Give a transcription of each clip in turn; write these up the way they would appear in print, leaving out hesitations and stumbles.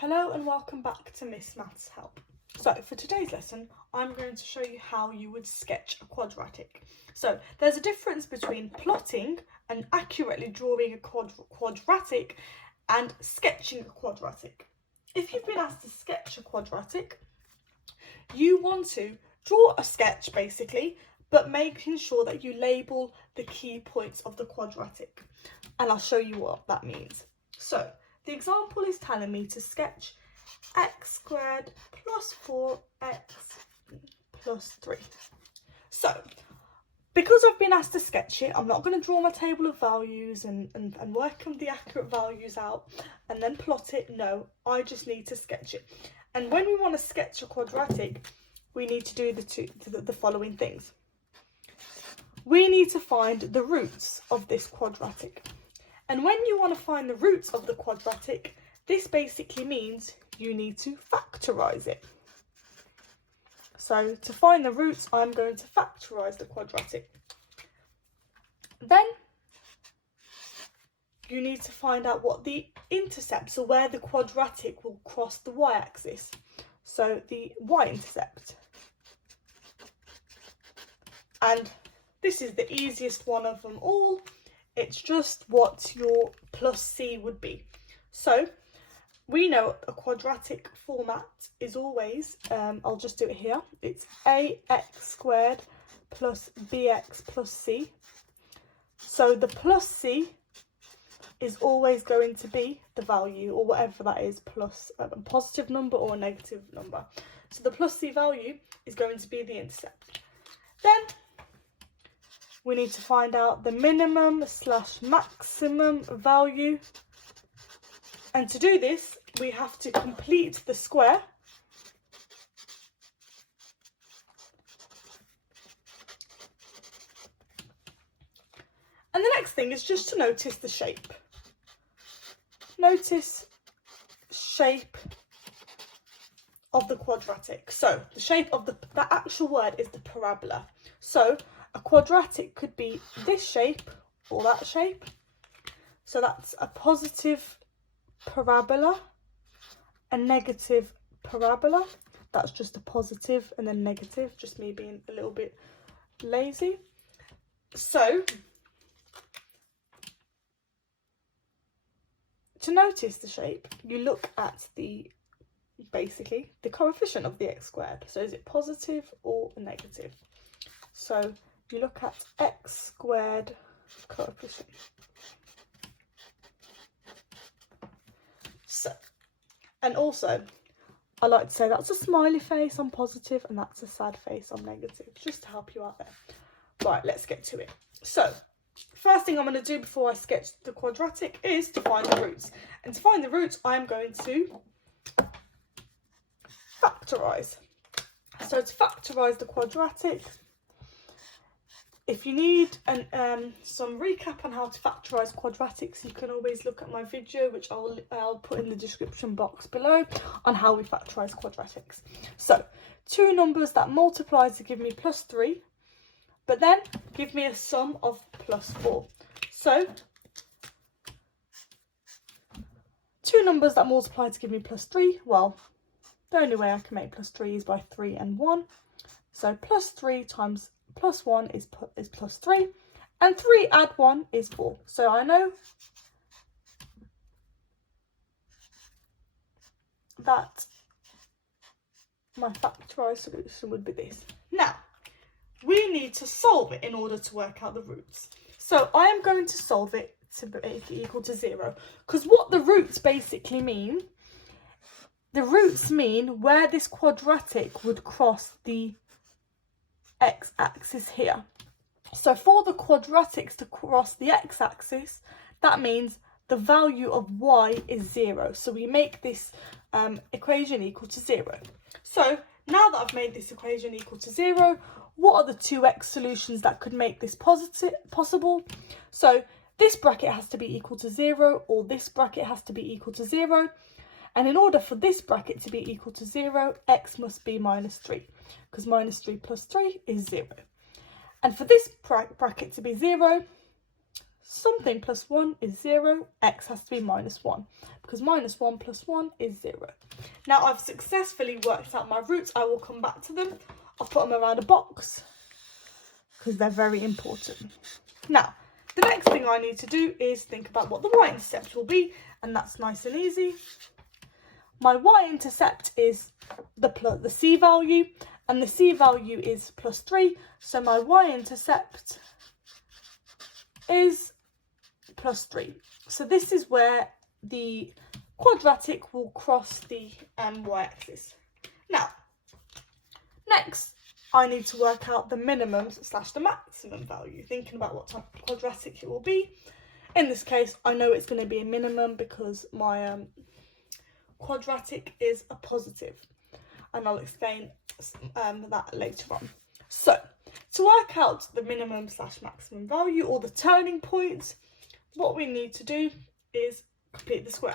Hello and welcome back to Miss Maths Help. So for today's lesson, I'm going to show you how you would sketch a quadratic. So there's a difference between plotting and accurately drawing a quadratic and sketching a quadratic. If you've been asked to sketch a quadratic, you want to draw a sketch basically, but making sure that you label the key points of the quadratic. And I'll show you what that means. So the example is telling me to sketch x squared plus 4x plus 3. So, because I've been asked to sketch it, I'm not going to draw my table of values and work the accurate values out and then plot it. No, I just need to sketch it. And when we want to sketch a quadratic, we need to do the following things. We need to find the roots of this quadratic. And when you want to find the roots of the quadratic, this basically means you need to factorise it. So to find the roots, I'm going to factorise the quadratic. Then you need to find out what the intercepts, or where the quadratic will cross the y-axis. So the y-intercept. And this is the easiest one of them all. It's just what your plus c would be. So we know a quadratic format is always, I'll just do it here. It's ax squared plus bx plus c. So the plus c is always going to be the value, or whatever that is, plus a positive number or a negative number. So the plus c value is going to be the intercept. Then we need to find out the minimum / maximum value. And to do this, we have to complete the square. And the next thing is just to notice the shape. Notice shape of the quadratic. So the shape of the actual word is the parabola. So a quadratic could be this shape or that shape. So that's a positive parabola, a negative parabola. That's just a positive and then negative, just me being a little bit lazy. So to notice the shape, you look at basically the coefficient of the x squared. So is it positive or negative? So you look at x squared coefficient. So, and also, I like to say that's a smiley face on positive and that's a sad face on negative, just to help you out there. Right, let's get to it. So, first thing I'm going to do before I sketch the quadratic is to find the roots. And to find the roots, I'm going to factorise. So to factorise the quadratic, if you need some recap on how to factorise quadratics, you can always look at my video, which I'll put in the description box below, on how we factorise quadratics. So, two numbers that multiply to give me plus 3, but then give me a sum of plus 4. So, two numbers that multiply to give me plus 3, well, the only way I can make plus 3 is by 3 and 1. So plus 3 times plus 1 is plus 3, and 3 add 1 is 4. So I know that my factorised solution would be this. Now, we need to solve it in order to work out the roots. So I am going to solve it to make it equal to 0, because what the roots basically mean, the roots mean where this quadratic would cross the x-axis here. So for the quadratics to cross the x-axis, that means the value of y is 0. So we make this equation equal to 0. So now that I've made this equation equal to 0, what are the 2x solutions that could make this possible? So this bracket has to be equal to 0, or this bracket has to be equal to 0. And in order for this bracket to be equal to 0, x must be minus 3, because minus 3 plus 3 is 0. And for this bracket to be 0, something plus 1 is 0, x has to be minus 1, because minus 1 plus 1 is 0. Now I've successfully worked out my roots. I will come back to them. I'll put them around a box because they're very important. Now, the next thing I need to do is think about what the y-intercept will be, and that's nice and easy. My y-intercept is the c value, and the c value is plus 3, so my y-intercept is plus 3. So this is where the quadratic will cross the y-axis. Now, next I need to work out the minimum / the maximum value, thinking about what type of quadratic it will be. In this case, I know it's going to be a minimum because my quadratic is a positive, and I'll explain that later on. So, to work out the minimum / maximum value, or the turning point, what we need to do is complete the square.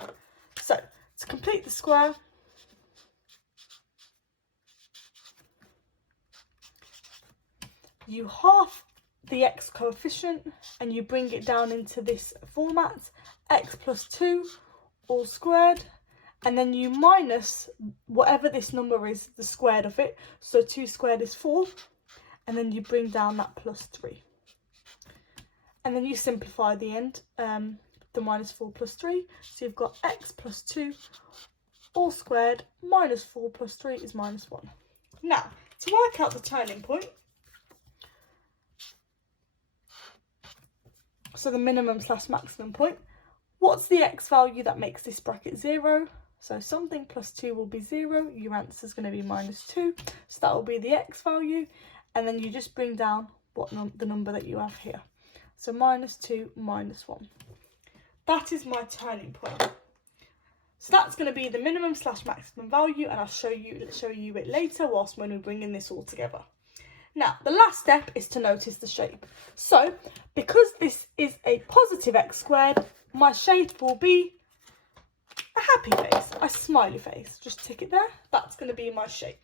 So, to complete the square, you halve the x coefficient and you bring it down into this format, x plus 2 all squared, and then you minus whatever this number is, the squared of it. So 2 squared is 4, and then you bring down that plus 3. And then you simplify the end, the minus 4 plus 3. So you've got x plus 2 all squared minus 4 plus 3 is minus 1. Now, to work out the turning point, so the minimum / maximum point, what's the x value that makes this bracket 0? So something plus 2 will be 0, your answer is going to be minus 2, so that will be the x value, and then you just bring down the number that you have here. So minus 2 minus 1. That is my turning point. So that's going to be the minimum / maximum value, and I'll show you it later when we bring in this all together. Now, the last step is to notice the shape. So, because this is a positive x squared, my shape will be a happy face, a smiley face. Just tick it there. That's going to be my shape.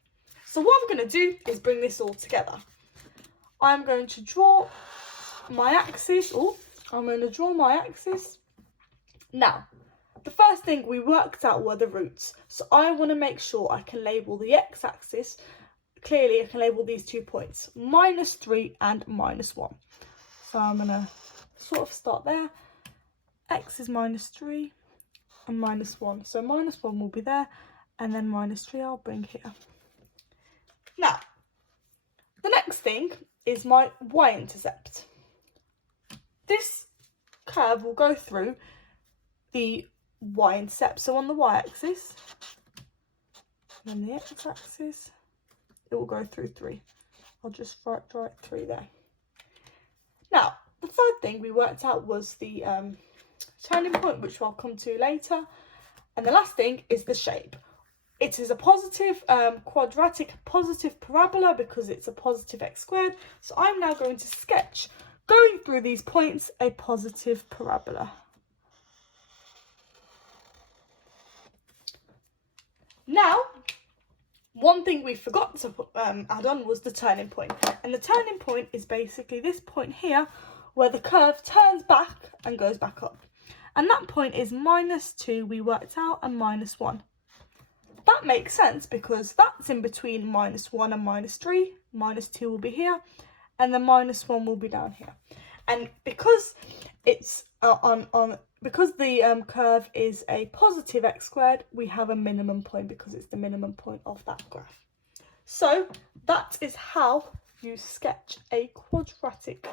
So what I'm going to do is bring this all together. I'm going to draw my axis. Now, the first thing we worked out were the roots. So I want to make sure I can label the x-axis. Clearly, I can label these 2 points, minus 3 and minus 1. So I'm going to sort of start there. X is minus 3 and minus 1. So minus 1 will be there, and then minus 3 I'll bring here. Now, the next thing is my y-intercept. This curve will go through the y-intercept. So on the y-axis, and then the x-axis, it will go through 3. I'll just write 3 there. Now, the third thing we worked out was the turning point, which I'll come to later. And the last thing is the shape. It is a positive quadratic positive parabola because it's a positive x squared. So I'm now going to sketch, going through these points, a positive parabola. Now, one thing we forgot to add on was the turning point. And the turning point is basically this point here where the curve turns back and goes back up. And that point is minus 2 we worked out and minus 1. That makes sense because that's in between minus 1 and minus 3. Minus 2 will be here and the minus 1 will be down here. And because it's because the curve is a positive x squared, we have a minimum point because it's the minimum point of that graph. So that is how you sketch a quadratic